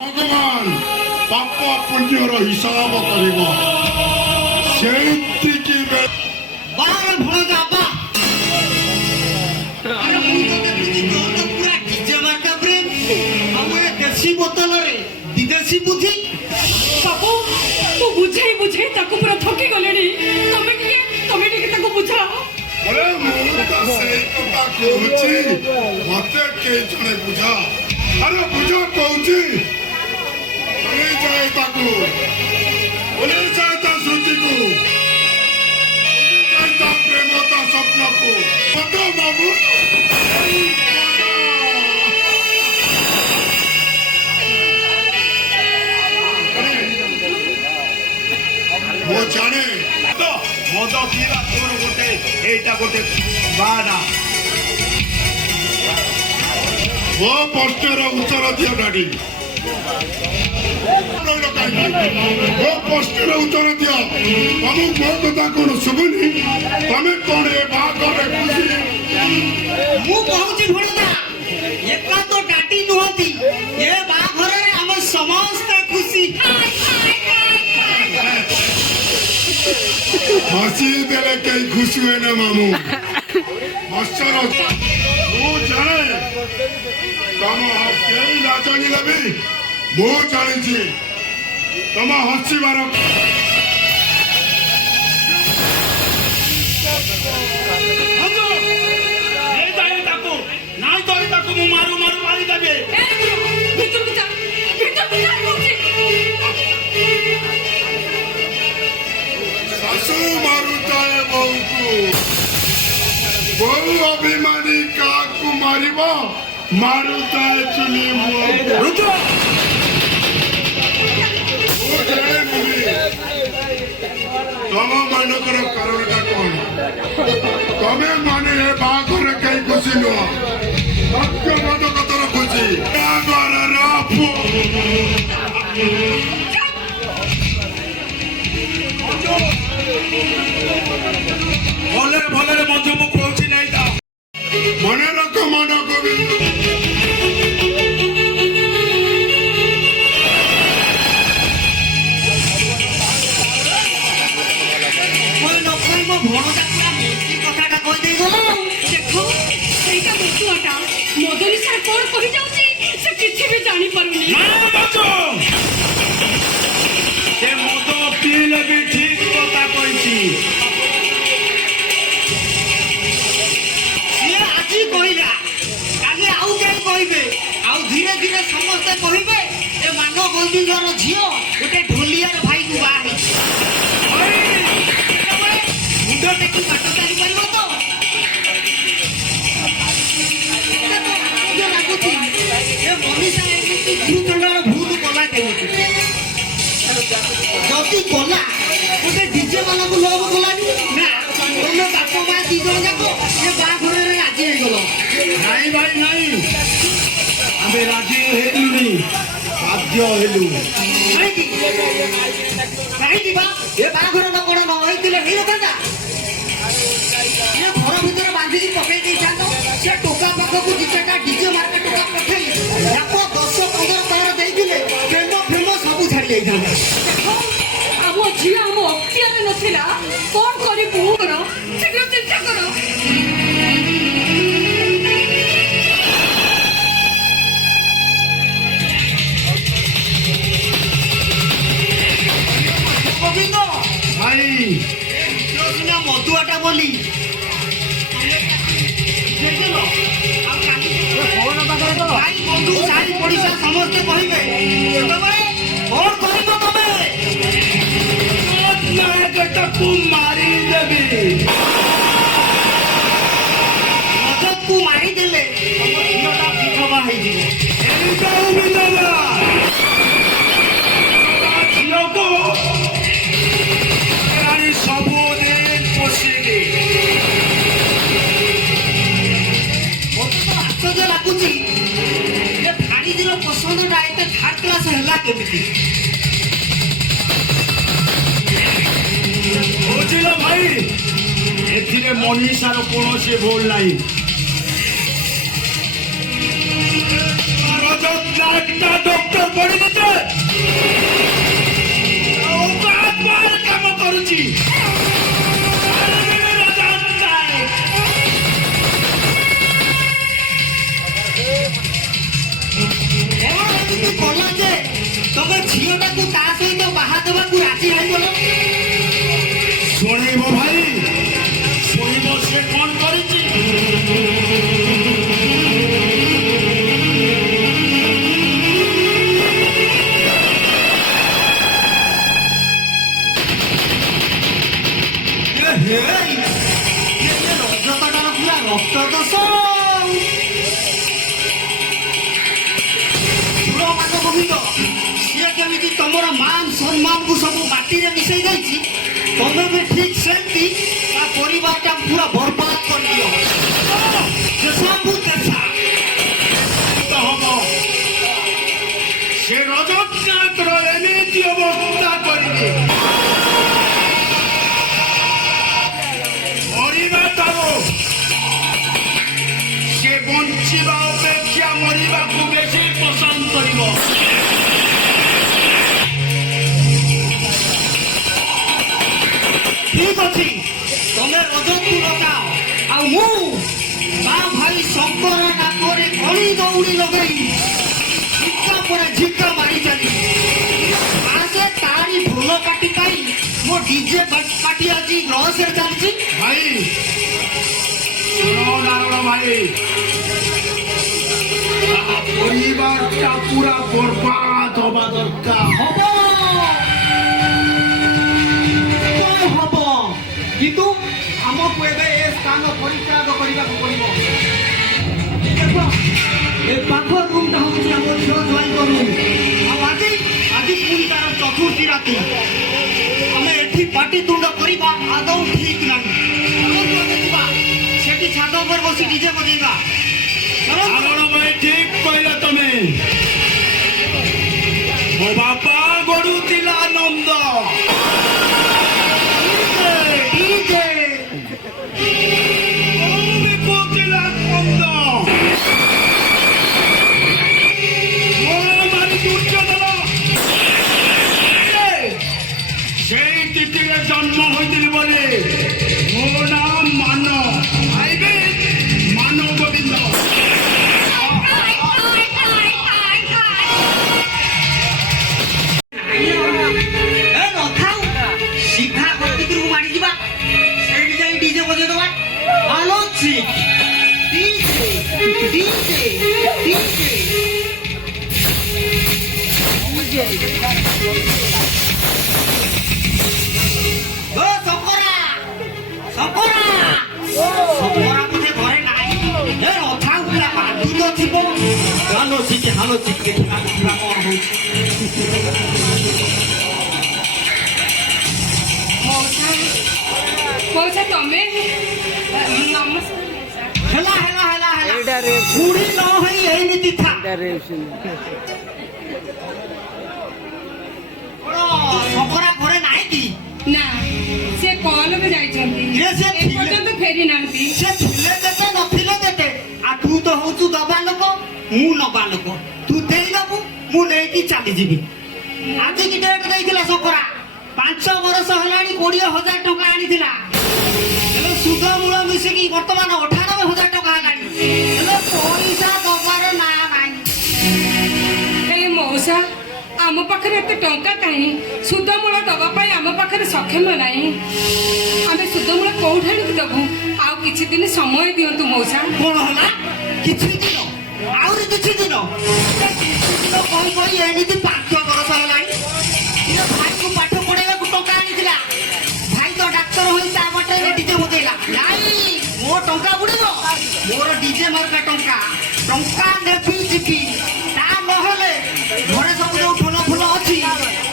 ভগবান পাপ পুণ্যর হিসাব করিব সেইটিকি বার ভোজা বা আরে ମୁଁ ତ ଦେଖୁଛି ତୋର ତ ପୁରା ଡିଜେ ମାର୍କା ବ୍ରେନ୍ ଆଉ ଏ ଦେଶୀ ବୋତଲରେ ବିଦେଶୀ ବୁଦ୍ଧି ବାବୁ ମୁଁ ବୁଝେଇ ତାକୁ ପୁରା ଠକି ଗଲେଣି। ତମେ ଟିକେ ତାକୁ ବୁଝାଅ। আরে ମୁଁ ତ ସେଇ କଥା କହୁଛି ମତେ କେହି ଜଣେ ବୁଝା ଆରେ ବୁଝା କହୁଛି ଭୁଲି ଯାଏ ତାକୁ ଭୁଲି ଯାଏ ତା ସ୍ମୃତିକୁ ଭୁଲି ଯାଏ ତା ପ୍ରେମ ତା ସ୍ୱପ୍ନକୁ ମତ ବାବୁ ମୁଁ ଜାଣେ মদ পিবা তোর গোটে এইটা গোটে বাড়া ମୋ ପ୍ରଶ୍ନର ଉତ୍ତର ଦିଅ ଡାଡି ମୋ ପ୍ରଶ୍ନର ଉତ୍ତର ଦିଅ ତମକୁ ମୋ କଥା କଣ ଶୁଭୁନି ତମେ କଣ ଏ ବାହାଘରରେ ଖୁସି ମୁଁ କହୁଛି ଭଣଜା ଏକା ତ ଡାଟି ନୁହନ୍ତି ଏ ବାହାଘରରେ ଆମେ ସମସ୍ତେ ଖୁସି ହସି ଦେଲେ କେହି ଖୁସି ହୁଏ ନା ମାମୁଁ ମତ୍ସର ମୁଁ ଜାଣେ ତମ କେହି ନ ଜାଣିଲେ ବି ମୁଁ ଜାଣିଛି ତମ ହସିବାର নাই তো তাকে মু মারু মারি দেবে ভিতরକୁ যା କହୁଛି। ଶାଶୁ ମାରୁଥାଏ ବୋଉକୁ ବୋଉ ଅଭିମାନୀ କାହାକୁ ମାରିବ ମାରୁଥାଏ ଚୁଲି ମୁହଁକୁ ମୁଁ ଜାଣିନି ତମ ମାନଙ୍କର କାରଣଟା କଣ ତମେ ମାନେ ଏ ବାହାଘରେ କେହି ଖୁସି ନୁହ ସତ୍ୟବାଦକତାର ଖୁସି ବାହାଘରର ভলরে ভলরে মঞ্জ মু কହୁছি নাই তা মনে রাখো মন গোবিন্দ ମୋ ଭଣଜା ପୁରା ମୂର୍ତ୍ତି କଥାଟା କହିଦେଇ ଗଲ ଦେଖ ସେଇଟା ମତୁଆଟା ମଦ ନିଶାରେ କଣ କହିଯାଉଛି ସେ କିଛି ବି ଜାଣିପାରୁନି। সে মদ পিলে বি ঠিক কথা কইছি ସିଏ ଆଜି କହିଲା କାଲି ଆଉ କେହି କହିବେ ଆଉ ଧୀରେ ଧୀରେ ସମସ୍ତେ କହିବେ ଏ ମାନ ଗୋବିନ୍ଦର ଝିଅ ଗୋଟେ ଢୋଲିଆର ଭାଇକୁ ବାହା ହେଇଛି ମୁଣ୍ଡ ଟେକି ବାଟ ଚାଲିପାରିବ ତ ଲାଗୁଛି ଏ ମନୀଷା ଏମିତି ଭୂଖଣ୍ଡର ଭୁଲ କଲା କେମିତି ଯଦି କଲା ଗୋଟେ ଡିଜେ ବାଲାକୁ ଲଭ କଲାନି ନା ତମେ ବାପ ମା ଦି ଜଣ ଯାକ ଏ ବାହାଘରରେ ରାଜି ହେଇଗଲ নাই ভাই নাই আমি রাজি হেলুনি বাধ্য হেলু କାହିଁକି କାହିଁକି ବା ଏ ବାହାଘରଟା କଣ ନ ହେଇଥିଲେ ହେଇନଥାନ୍ତା ଏ ଘର ଭିତରେ ବାନ୍ଧିକି ପକେଇ ଦେଇଥାନ୍ତ ସେ ଟୋକା ପାଖକୁ ଦି ଚାରିଟା ଡିଜେ ମାର୍କା ଟୋକା ପଠେଇ ଯାକ 10-15 ଟଙ୍କା ଦେଇଥିଲେ ପ୍ରେମ ଫେମ ସବୁ ଛାଡି ଯାଇଥାନ୍ତା ଆମ ଝିଅ ଆମ ଅକ୍ତିଆରେ ନଥିଲା କଣ କରିବୁ କର ଶୀଘ୍ର ଚିନ୍ତା କର। ଗୋବିନ୍ଦ ভাই ସିନା ମଦୁଆଟା ବୋଲି ଭାଇ ବନ୍ଧୁ ସାହି ପଡ଼ିଶା ସମସ୍ତେ କହିବେ ସେତେବେଳେ କଣ କରିବ ତମେ নায়কটাকে মারি দেবি ମଦକୁ ମାରିଦେଲେ ତମ ଝିଅଟା ବିଧବା ହେଇଯିବ এইটা অভিনবা ঝিওকো রানী সবদিন বসিবি ମୋତେ ତ ଆଶ୍ଚର୍ଯ୍ୟ ଲାଗୁଛି ଯେ ଭାଣିଜୀର ପସନ୍ଦଟା ଏତେ ଥାର୍ଡ କ୍ଲାସ ହେଲା କେମିତି বুঝিল ভাই এথিরে মনীষার কৌশি ভুল নাই রজত নায়ক ତା ଡକ୍ଟର ପଢିଲେ ଯେ କାମ କରୁଛି। ଏମିତି କଲା ଯେ ତମେ ଝିଅଟାକୁ ତା ସହିତ ବାହା ଦେବାକୁ ରାଜି ହେଇଗଲ। ଶୁଣିବ ଭାଇ, ଶୁଣିବ ସେ କଣ କରିଛି। ରଜତଟାର ପୁରା ରକ୍ତ ଦୋଷ। ସିଏ କେମିତି ତମର ମାନ ସମ୍ମାନକୁ ସବୁ ମାଟିରେ ମିଶେଇ ଦେଇଛି, ତମେ ବି ଠିକ ସେମିତି ତା ପରିବାରଟା ପୁରା ବର୍ବାଦ କରିଦିଅ। ସବୁ ଦେଖା ହବ ସେ ରଜତନାଥର ଏମିତି ଅବସ୍ଥା କରିବେ ମରିବା ତାର ସେ ବଞ୍ଚିବା ଅପେକ୍ଷା ମରିବାକୁ ବେଶୀ ପସନ୍ଦ କରିବ। ଠିକ ଅଛି, ତମେ ରଜକୁ ଲଗାଅ, ଆଉ ମୁଁ ତା ଭାଇ ଶଙ୍କର ନାକରେ କଳି ଦଉଡ଼ି ଲଗେଇ ଝିକା ପରେ ଝିକା ମାରି ଚାଲିବି। ଆସେ ତାରି ଭଲ ପାଟି ପାଇଁ ମୋ ଡିଜେ ପାଟି ଆଜି ଲସରେ ଚାଲିଛି। ଭାଇ ଶୁଣ ନାରଣ ଭାଇ, ପରିବାରଟା ପୁରା ବର୍ବାଦ ହବା ଦରକାର। ହବ କଣ ହବ, କିନ୍ତୁ ଆମକୁ ଏବେ ଏ ସ୍ଥାନ ପରିତ୍ୟାଗ କରିବାକୁ ପଡିବ। ଦେଖ, ଏ ପାଖ ରୁମଟା ହଉଛି ଆମ ଝିଅ ଜ୍ୱାଇଁଙ୍କ ରୁମ୍। ଆଉ ଆଜି ପୁଣି ତାର ଚତୁର୍ଥୀ ରାତି। ଆମେ ଏଠି ପାଟିତୁଣ୍ଡ କରିବା ଆଦୌ ଠିକ ନାହିଁ। ଚାଲନ୍ତୁ ଆମେ ଯିବା, ସେଠି ଛାତ ଉପରେ ବସି ଡିଜେ ବଜେଇବା। ଚାଲନ୍ତୁ। ନାରଣ ଭାଇ ଠିକ କହିଲ ତମେ। ମୋ ବାପା ଗଡୁଥିଲା ନନ୍ଦ, ଡିଜେ କହୁଥିଲା ନନ୍ଦ, ମୋର ମାରି ଦୁର୍ଯୋଧନ ସେଇ ତିଥିରେ ଜନ୍ମ ହୋଇଥିଲି ବୋଲି ମୋ ନାଁ ମାନ, ଆଇବେ ମାନ ଗୋବିନ୍ଦ। ଏ ନଥାଉ, ସିଧା ଘର ଭିତରକୁ ମାଡ଼ିଯିବା, ସେଇଠି ଯାଇ ଡିଜେ ବଜେଇଦବା। ଆଲୋ ଚିକ୍, ଡିଜେ ଡିଜେ ଡିଜେ। ଓ ଶଙ୍କରା, ଶଙ୍କରା, ଶଙ୍କରା ବୋଧେ ଘରେ ନାହିଁ। ଏ ନଥାଉ, ପୁରା ବାନ୍ଧୁତ ଥିବ। ହାଲୋ ଚିକ୍, ହାଲୋ ଚିକ୍, ଦେଖିବା ଦେଖିବା କଣ ହଉଛି। ମଉସା ତମେ ନମସ୍କାର ମଉସା। ହେଲା ହେଲା ହେଲା ହେଲା, ବୁଢୀ ନ ହେଇ ଏମିତି ଥା। ଶଙ୍କରା ଘରେ ନାହିଁ କି? ନା, ସେ କଲରେ ଯାଇଛନ୍ତି, ଇଏ ସେ ଥିଲେ। ଏପର୍ଯ୍ୟନ୍ତ ଫେରି ନାହାନ୍ତି। ସେ ଥିଲେ କେତେ ନଥିଲେ କେତେ, ଆଉ ତୁ ତ ହଉଛୁ ଦବା ଲୋକ, ମୁଁ ନବା ଲୋକ। ତୁ ଦେଇଦବୁ, ମୁଁ ନେଇକି ଚାଲିଯିବି। ଆଜି କି ଡେଟ୍ ଦେଇଥିଲା ଶଙ୍କରା? 5 ବର୍ଷ ହେଲାଣି 20,000 ଟଙ୍କା ଆଣିଥିଲା। ହେଲେ ସୁଧ ମୂଳ ମିଶିକି ବର୍ତ୍ତମାନ 98,000 ଟଙ୍କା ହେଲାଣି। ହେଲେ ପଇସା ଦବାର ନା ନାହିଁ। ହେଲେ ମଉସା, ଆମ ପାଖରେ ଏତେ ଟଙ୍କା କାହିଁ? ସୁଧମୂଳ ଦବା ପାଇଁ ଆମ ପାଖରେ ସକ୍ଷମ ନାହିଁ। ଆମେ ସୁଧମୂଳ କୋଉଠି ଆଣିକି ଦେବୁ? ଆଉ କିଛି ଦିନ ସମୟ ଦିଅନ୍ତୁ ମଉସା। କଣ ହେଲା? କିଛି ଦିନ, ଆହୁରି କିଛି ଦିନ, କହି କହି ଏମିତି 5 ବର୍ଷ ହେଲାଣି। ଇଏ ଭାଇକୁ ପାଠ ପଢେଇବାକୁ ଟଙ୍କା ଆଣିଥିଲା। ଭାଇ ତ ଡାକ୍ତର ହୋଇ ତା ବାଟରେ ଡିଜେ ବଜେଇଲା। ନାଇଁ, ମୋ ଟଙ୍କା ବୁଡିବ, ମୋର ଡିଜେ ମାର୍କା ଟଙ୍କା। ଟଙ୍କା ନେବି ଯିବି, ତା ନହେଲେ ଘରେ ସବୁ ଯୋଉ ଫୁଲ ଫୁଲ ଅଛି,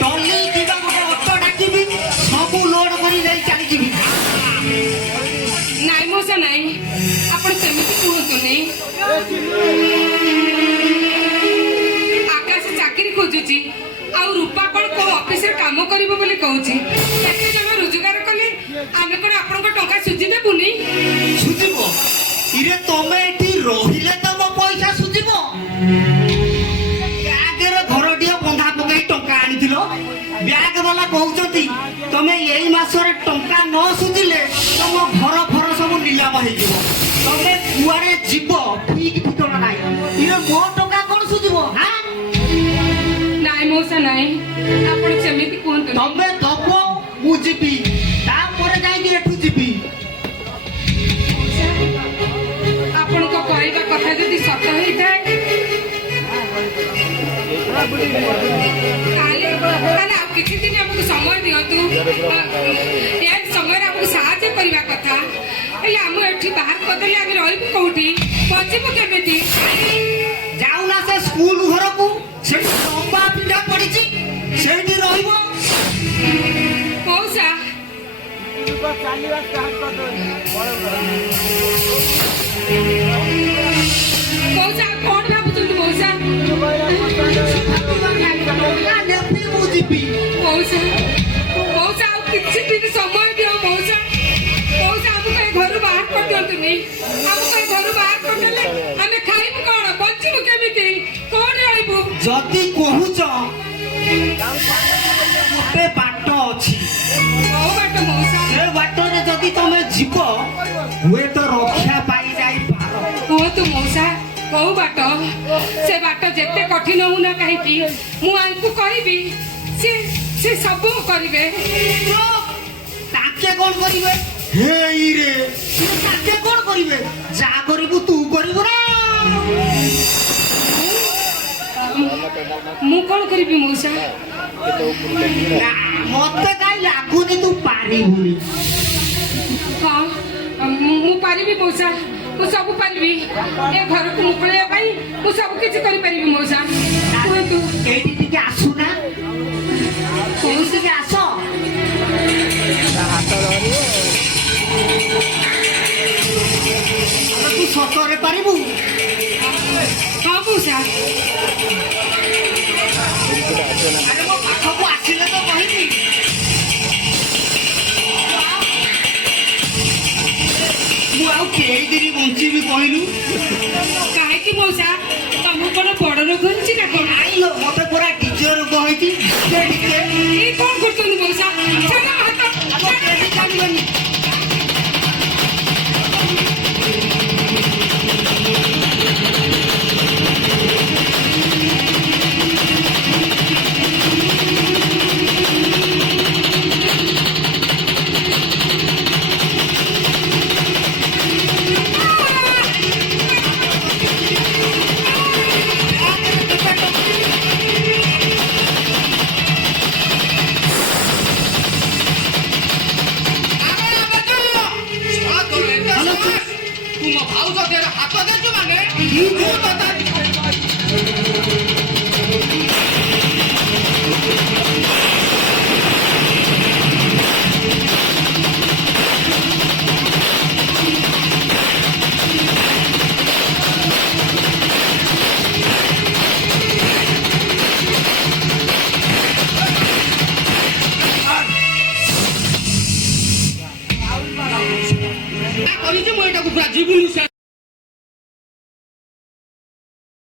ଟଲି କିମ୍ବା ଗୋଟେ ଅଟୋ ଡାକିବି, ସବୁ ଲୋଡ କରି ନେଇ ଚାଲିଯିବି। ନାଇଁ ମଉସା ନାଇଁ, ଆପଣ ସେମିତି କୁହନ୍ତୁନି। ଆକାଶ ଚାକିରି ଖୋଜୁଛି, ଆଉ ରୂପା କଣ କୋଉ ଅଫିସରେ କାମ କରିବ ବୋଲି କହୁଛି। କେତେ ଜଣ ରୋଜଗାର କଲେ ଆମେ କଣ ଆପଣଙ୍କ ଟଙ୍କା ସୁଝି ଦେବୁନି? ସୁଝିବ? ଇରେ ତମେ ଏଠି ରହିଲେ ତମ ପଇସା ସୁଝିବ? କହୁଛନ୍ତି ତମେ ଏଇ ମାସରେ ଟଙ୍କା ନ ସୁଝିଲେ ତମ ଘର ଫର ସବୁ ନିଲାମ ହେଇଯିବ। ତମେ କୁଆଡେ ଯିବ ଠିକ ଠିକଣା ନାହିଁ। ଇଏ ମୋ ଟଙ୍କା କଣ ସୁଝିବ? ହାଁ ନାଇଁ ମଉସା ନାଇଁ, ଆପଣ ସେମିତି କୁହନ୍ତୁ। ତମେ ଦବ ମୁଁ ଯିବି, ତାପରେ ଯାଇକି ଏଠୁ ଯିବି। ଆପଣଙ୍କ କହିବା କଥା ଯଦି ସତ ହେଇଥାଏ ତାହେଲେ ଆଉ କିଛି ଦିନ ଆମକୁ ସମୟ ଦିଅନ୍ତୁ। ଏ ସମୟରେ ଆମକୁ ସାହାଯ୍ୟ କରିବା କଥା। ହେଲେ ଆମ ଏଠି ବାହାର କରିଦେଲେ ଆମେ ରହିବୁ କୋଉଠି, ବଞ୍ଚିବୁ କେମିତି? ଯାଉନା ସେ ସ୍କୁଲ ଘରକୁ, ସେଠି ଲମ୍ବା ପିଣ୍ଡା ପଡିଛି, ସେଇଠି ରହିବ। ମଉସା ମଉସା ଆଉ କଣ ଭାବୁଛନ୍ତି ମଉସା? ନେବି ମୁଁ ଯିବି। ମଉସା ମଉସା ଆଉ କିଛି ଦିନ ସମୟ ଦିଅ ମଉସା। ମଉସା ଆମକୁ ଏ ଘରୁ ବାହାର କରିଦିଅନ୍ତୁନି। ଆମକୁ ଏ ଘରୁ ବାହାର କରିଦେଲେ ଆମେ ଖାଇବୁ କଣ, ବଞ୍ଚିବୁ କେମିତି, କୋଉଠି ରହିବୁ? ଯଦି କହୁଛ ଗୋଟେ ବାଟ ଅଛି, କୋଉ ବାଟ ମଉସା? ସେ ବାଟରେ ଯଦି ତମେ ଯିବ ହୁଏତ ରକ୍ଷା ପାଇଯାଇପାର। କୁହନ୍ତୁ ମଉସା କୋଉ ବାଟ? ସେ ବାଟ ଯେତେ କଠିନ ହଉନା କାହିଁକି ମୁଁ ଆଙ୍କୁ କହିବି, ସେ ସବୁ କରିବେ। ତାକେ କଣ କରିବେ? ହେଇରେ ତାକେ କଣ କରିବେ? ଯାହା କରିବୁ ତୁ କରିବୁ ନା। ମୁଁ କଣ କରିବି ମଉସା? ନା, ମତେ କାହିଁ ଲାଗୁନି ତୁ ପାରିବୁନି। ହଁ ମୁଁ ପାରିବି ମଉସା, ମୁଁ ସବୁ ପାରିବି। ଏ ଘରକୁ ମୁକୁଳେଇବା ପାଇଁ ମୁଁ ସବୁ କିଛି କରିପାରିବି ମଉସା। କୁହନ୍ତୁ। ଏଇଠି ଟିକେ ଆସୁନା, ଟିକେ ଆସ। ତୁ ସତରେ ପାରିବୁ? ହଁ ମଉସା। ଆରେ ମୋ ପାଖକୁ ଆସିଲେ ତ କହିବି। ମୁଁ ଆଉ କେଇଦିନ ବଞ୍ଚିବି କହିଲୁ? କାହିଁକି ମଉସା, ତମକୁ କଣ ବଡ ରୋଗ ହେଇଛି ନା କଣ? ଆଇଲୋ ମତେ ପୁରା ଡିଜେ ରୋଗ ହେଇଛି। ଏଇ କଣ କରୁଛନ୍ତି ମଉସା? ଛାଡ ହାତ, ଚାଲିବନି। ତୁମ ଭାଉଜ ଦେହରେ ହାତ ଦେଇଛୁ ମାନେ ଠିକ